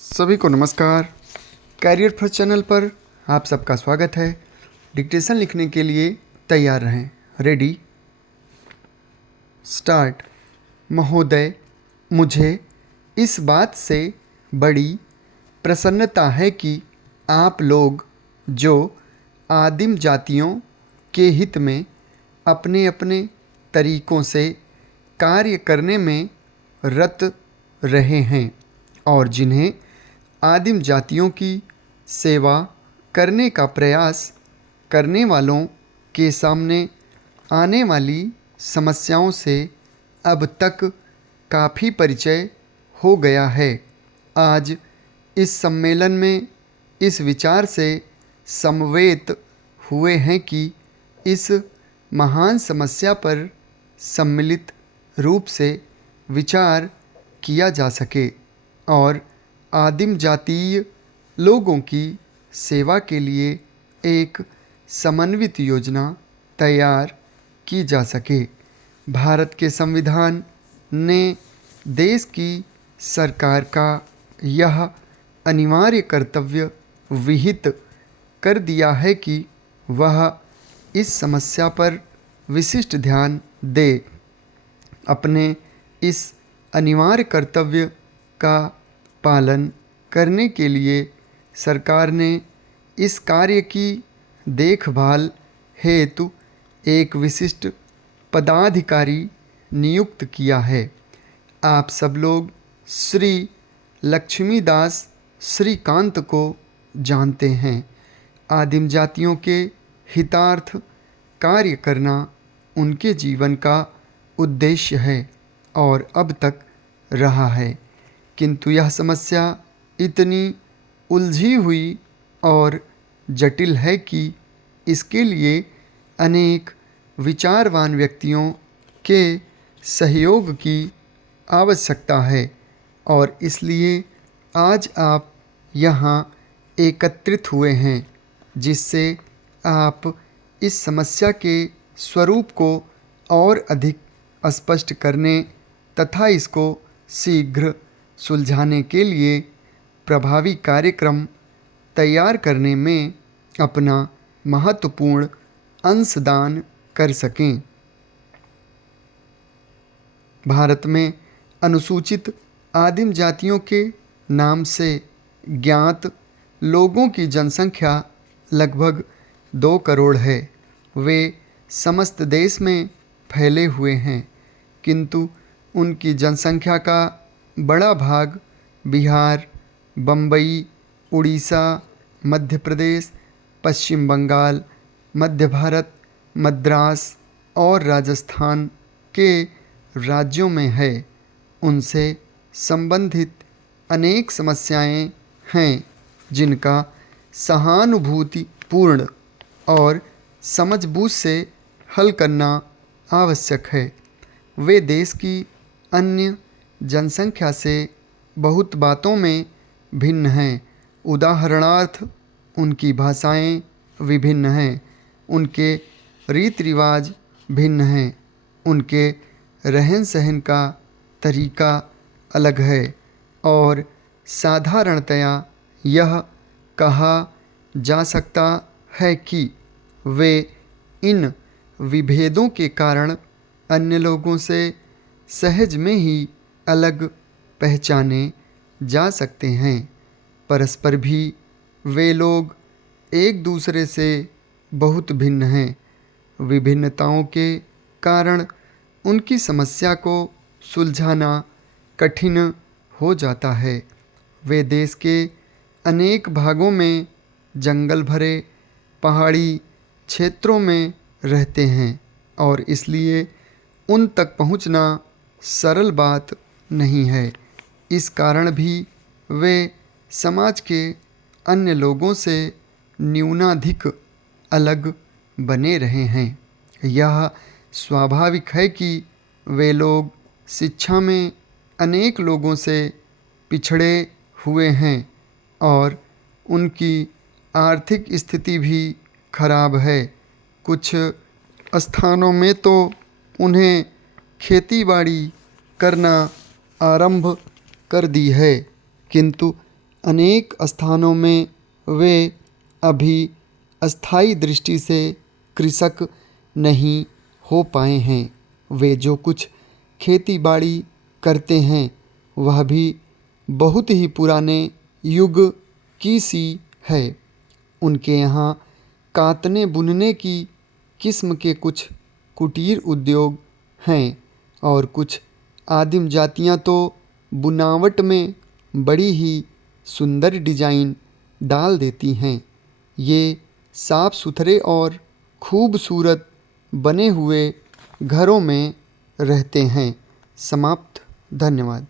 सभी को नमस्कार। कैरियर फर्स्ट चैनल पर आप सबका स्वागत है। डिक्टेशन लिखने के लिए तैयार रहें। Ready start. महोदय, मुझे इस बात से बड़ी प्रसन्नता है कि आप लोग जो आदिम जातियों के हित में अपने अपने तरीकों से कार्य करने में रत रहे हैं और जिन्हें आदिम जातियों की सेवा करने का प्रयास करने वालों के सामने आने वाली समस्याओं से अब तक काफ़ी परिचय हो गया है। आज इस सम्मेलन में इस विचार से समवेत हुए हैं कि इस महान समस्या पर सम्मिलित रूप से विचार किया जा सके और आदिम जातीय लोगों की सेवा के लिए एक समन्वित योजना तैयार की जा सके। भारत के संविधान ने देश की सरकार का यह अनिवार्य कर्तव्य विहित कर दिया है कि वह इस समस्या पर विशिष्ट ध्यान दे। अपने इस अनिवार्य कर्तव्य का पालन करने के लिए सरकार ने इस कार्य की देखभाल हेतु एक विशिष्ट पदाधिकारी नियुक्त किया है। आप सब लोग श्री लक्ष्मीदास श्रीकांत को जानते हैं। आदिम जातियों के हितार्थ कार्य करना उनके जीवन का उद्देश्य है और अब तक रहा है, किंतु यह समस्या इतनी उलझी हुई और जटिल है कि इसके लिए अनेक विचारवान व्यक्तियों के सहयोग की आवश्यकता है और इसलिए आज आप यहाँ एकत्रित हुए हैं, जिससे आप इस समस्या के स्वरूप को और अधिक स्पष्ट करने तथा इसको शीघ्र सुलझाने के लिए प्रभावी कार्यक्रम तैयार करने में अपना महत्वपूर्ण अंशदान कर सकें। भारत में अनुसूचित आदिम जातियों के नाम से ज्ञात लोगों की जनसंख्या लगभग 2 करोड़ है। वे समस्त देश में फैले हुए हैं, किंतु उनकी जनसंख्या का बड़ा भाग बिहार, बम्बई, उड़ीसा, मध्य प्रदेश, पश्चिम बंगाल, मध्य भारत, मद्रास और राजस्थान के राज्यों में है। उनसे संबंधित अनेक समस्याएं हैं जिनका सहानुभूतिपूर्ण और समझबूझ से हल करना आवश्यक है। वे देश की अन्य जनसंख्या से बहुत बातों में भिन्न हैं। उदाहरणार्थ, उनकी भाषाएं विभिन्न हैं, उनके रीति रिवाज भिन्न हैं, उनके रहन सहन का तरीका अलग है और साधारणतया यह कहा जा सकता है कि वे इन विभेदों के कारण अन्य लोगों से सहज में ही अलग पहचाने जा सकते हैं। परस्पर भी वे लोग एक दूसरे से बहुत भिन्न हैं। विभिन्नताओं के कारण उनकी समस्या को सुलझाना कठिन हो जाता है। वे देश के अनेक भागों में जंगल भरे पहाड़ी क्षेत्रों में रहते हैं और इसलिए उन तक पहुंचना सरल बात नहीं है। इस कारण भी वे समाज के अन्य लोगों से न्यूनाधिक अलग बने रहे हैं। यह स्वाभाविक है कि वे लोग शिक्षा में अनेक लोगों से पिछड़े हुए हैं और उनकी आर्थिक स्थिति भी खराब है। कुछ स्थानों में तो उन्हें खेतीबाड़ी करना आरंभ कर दी है, किंतु अनेक स्थानों में वे अभी अस्थायी दृष्टि से कृषक नहीं हो पाए हैं। वे जो कुछ खेती बाड़ी करते हैं वह भी बहुत ही पुराने युग की सी है। उनके यहाँ कातने बुनने की किस्म के कुछ कुटीर उद्योग हैं और कुछ आदिम जातियाँ तो बुनावट में बड़ी ही सुंदर डिजाइन डाल देती हैं। ये साफ सुथरे और खूबसूरत बने हुए घरों में रहते हैं। समाप्त। धन्यवाद।